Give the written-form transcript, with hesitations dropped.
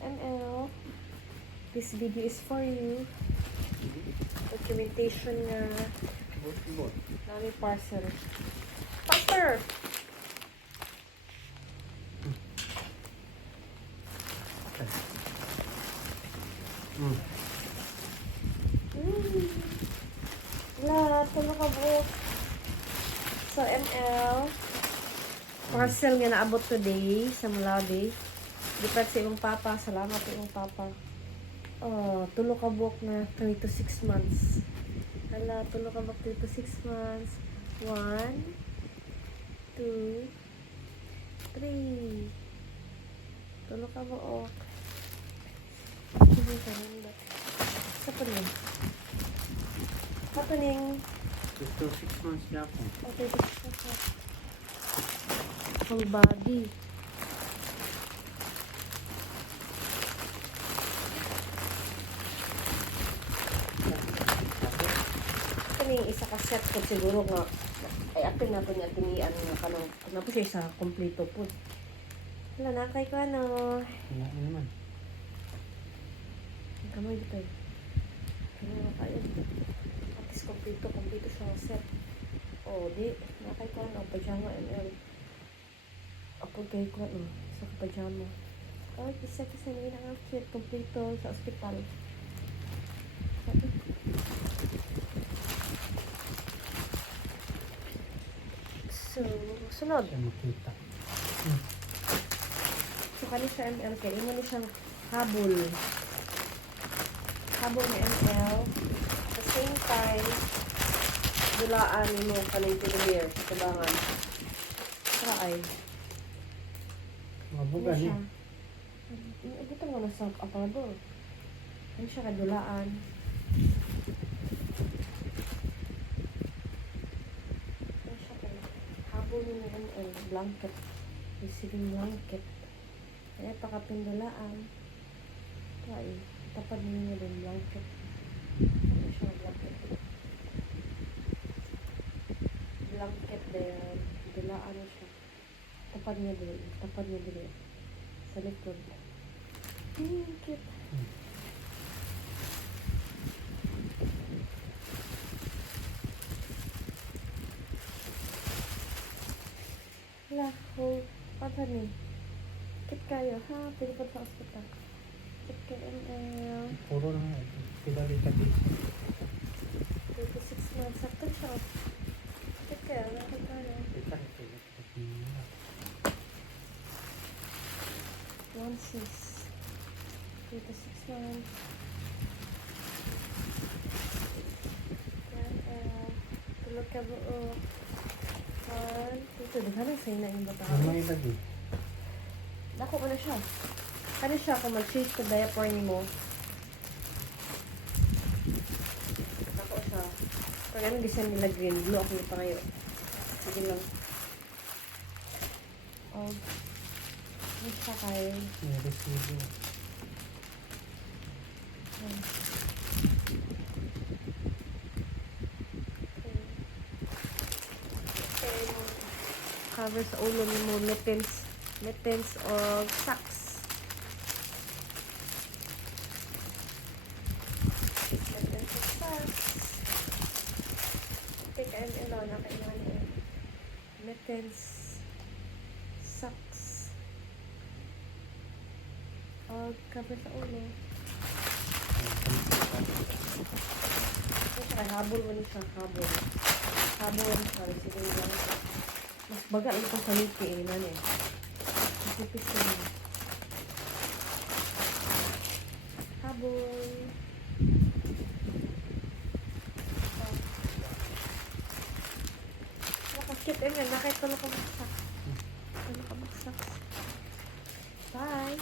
ML, this video is for you. Documentation nga. Nami parcel. Faster! Wala, tulog ka buo. So, ML, parcel nga naabot today sa Mulabi. Dipag sa imong papa. Salamat sa imong papa. Oh, tulog ka buok na 3 to 6 months. Hala, tulog ka buok 3 to 6 months. 1, 2, 3. Tulog ka buok. Hindi ka rin ba? Sa panin. Happening. 2 to 6 months na ako. Okay, whole body. Kaning isa ka set ko siguro nga ay apil na po niya tinian nga kanang na po siya sa kompleto po. Wala na kay ko ano. Wala na naman. Kamay dito eh. Kaya na kayo. At least kompleto sa set. O di, na kay ko ano, pajama ML. Ako kay ko ano, sa pajama. Ay, kisa nila ang outfit kompleto sa ospital. So, sunod. Siya makita. So, kani sa ML, kaya mo ni siyang habol. Habol ni ML. At the same time, dulaan mo kaning pinamir sa tabangan. Para ay. Mabuga niya. Ito mo na sa aparador. Ano siya kadulaan? Ano siya ka? Habol ni ML. Blanket. Receiving blanket. Kaya pakapindulaan. Ay, tapad niya din blanket. Ano siya blanket? Blanket din. Dulaan na siya. Tapad niya din. Sa likod. Cute. Wala, hold. Pagka ni. Kit kayo, ha? Pwede pa sa hospital. Kit kayo, ML. Puro na nga. Sila dito dito. 36 months. Sakto siya. Kit kayo, nakit kayo. 1, 6. 36 months. ML. Tulog ka buo. 1, 2, 3. Diba na sa'yo na yung bata? May lagi. Dako ko na siya. Kano siya kung mag-change ko diaper ni mo? Dako siya. Pag anong design nila green, blue ako nito kayo. Sige lang. Oh. Ano siya kayo? May resibo. Cover sa ulo ni mo, mittens o socks. Mittens o socks. Take ML na kailangan niya. Mittens, socks. O cover sa ulo. Habol mo niya siya, habol. Habol mo siya, sige lang. Mas baga ito sa liki eh, nani. Masipis ko na. Habol. Nakakit eh, nakakit ko na kabagsak. Bye!